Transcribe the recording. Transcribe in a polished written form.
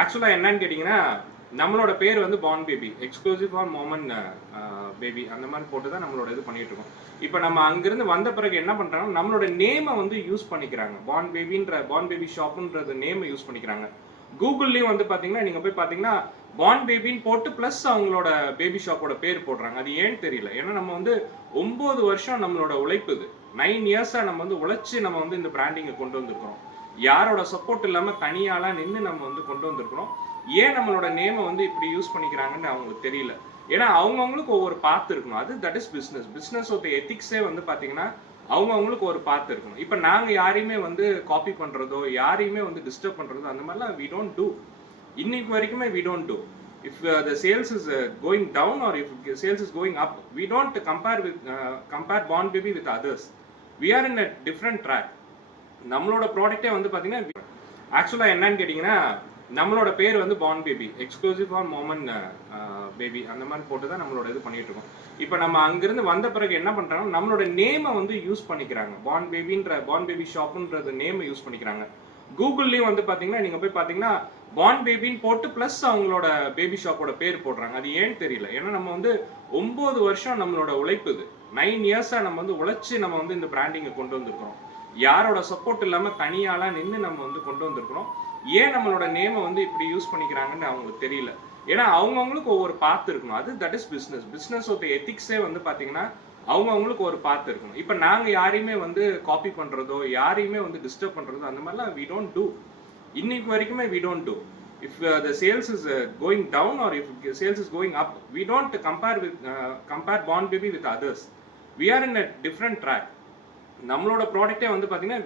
ஆக்சுவலா என்னன்னு கேட்டீங்கன்னா, நம்மளோட பேர் வந்து பார்ன் பேபி. எக்ஸ்க்ளூசிவ் ஃபார் மோமன் பேபி அந்த மாரி போட்டு தான் நம்மளோட இது பண்ணிட்டு இருக்கோம். இப்ப நம்ம அங்கிருந்து வந்த பிறகு என்ன பண்றாங்கன்னா, நம்மளோட நேம வந்து யூஸ் பண்ணிக்கிறாங்க. பார்ன் பேபி ஷாப்ன்றது நேம யூஸ் பண்ணிக்கிறாங்க. கூகுள்லயும் வந்து பாத்தீங்கன்னா, நீங்க போய் பாத்தீங்கன்னா, பார்ன் பேபின்னு போட்டு பிளஸ் அவங்களோட பேபி ஷாப்போட பேர் போடுறாங்க. அது ஏன்னு தெரியல. ஏன்னா நம்ம வந்து 9 வருஷம் நம்மளோட உழைப்பு இது. 9 இயர்ஸா நம்ம வந்து உழைச்சு நம்ம வந்து இந்த பிராண்டிங்க கொண்டு வந்திருக்கிறோம். யாரோட சப்போர்ட் இல்லாம தனியாளா நின்னு நம்ம வந்து கொண்டு வந்திருக்கிறோம். ஏன் நம்மளோட நேம வந்து இப்படி யூஸ் பண்ணிக்கிறாங்கன்னு அவங்களுக்கு தெரியல. ஏன்னா அவங்கவங்களுக்கு ஒவ்வொரு பாத் இருக்கணும். அது தட் இஸ் பிசினஸ். பிசினஸோட எத்திக்ஸே வந்து பாத்தீங்கன்னா, அவங்கவங்களுக்கு ஒரு பாத் இருக்கணும். இப்ப நாங்க யாரையுமே வந்து காப்பி பண்றதோ, யாரையுமே வந்து டிஸ்டர்ப் பண்றதோ அந்த மாதிரிலாம் வி டோன்ட் டூ. இன்னைக்கு வரைக்குமே we don't do. If the sales is going down or if sales is going up, we don't compare Born Baby with others. We are in a different track. நம்மளோட ப்ராடக்ட்டே வந்து பாத்தீங்கன்னா ஆக்சுவலா என்னன்னு கேட்டீங்கன்னா, நம்மளோட பேர் வந்து பார்ன் பேபி. எக்ஸ்க்ளூசிவ் ஃபார் மோமன் பேபி அந்த மாரி போட்டு தான் நம்மளோட இது பண்ணிட்டு இருக்கோம். இப்ப நம்ம அங்கிருந்து வந்த பிறகு என்ன பண்றாங்கன்னா, நம்மளோட நேம வந்து யூஸ் பண்ணிக்கிறாங்க. பார்ன் பேபி ஷாப்ன்றது நேம யூஸ் பண்ணிக்கிறாங்க. கூகுள்லயும் வந்து பாத்தீங்கன்னா, நீங்க போய் பாத்தீங்கன்னா, பார்ன் பேபின்னு போட்டு பிளஸ் அவங்களோட பேபி ஷாப்போட பேர் போடுறாங்க. அது ஏன்னு தெரியல. ஏன்னா நம்ம வந்து 9 வருஷம் நம்மளோட உழைப்பு இது. 9 இயர்ஸா நம்ம வந்து உழைச்சு நம்ம வந்து இந்த பிராண்டிங்க கொண்டு வந்திருக்கிறோம். யாரோட சப்போர்ட் இல்லாம தனியாளா நின்னு நம்ம வந்து கொண்டு வந்திருக்கிறோம். ஏன் நம்மளோட நேம வந்து இப்படி யூஸ் பண்ணிக்கிறாங்கன்னு அவங்களுக்கு தெரியல. ஏன்னா அவங்கவங்களுக்கு ஒவ்வொரு பாத் இருக்கணும். அது தட் இஸ் பிசினஸ். பிசினஸோட எத்திக்ஸே வந்து பாத்தீங்கன்னா, அவங்கவங்களுக்கு ஒரு பாத் இருக்கணும். இப்ப நாங்க யாரையுமே வந்து காப்பி பண்றதோ, யாரையுமே வந்து டிஸ்டர்ப் பண்றதோ அந்த மாதிரிலாம் வி டோன்ட் டூ. இன்னைக்கு வரைக்குமே we don't do. If the sales is going down or if sales is going up, we don't compare Born Baby with others. We are in a different track. நம்மளோட ப்ராடக்ட்டே வந்து பாத்தீங்கன்னா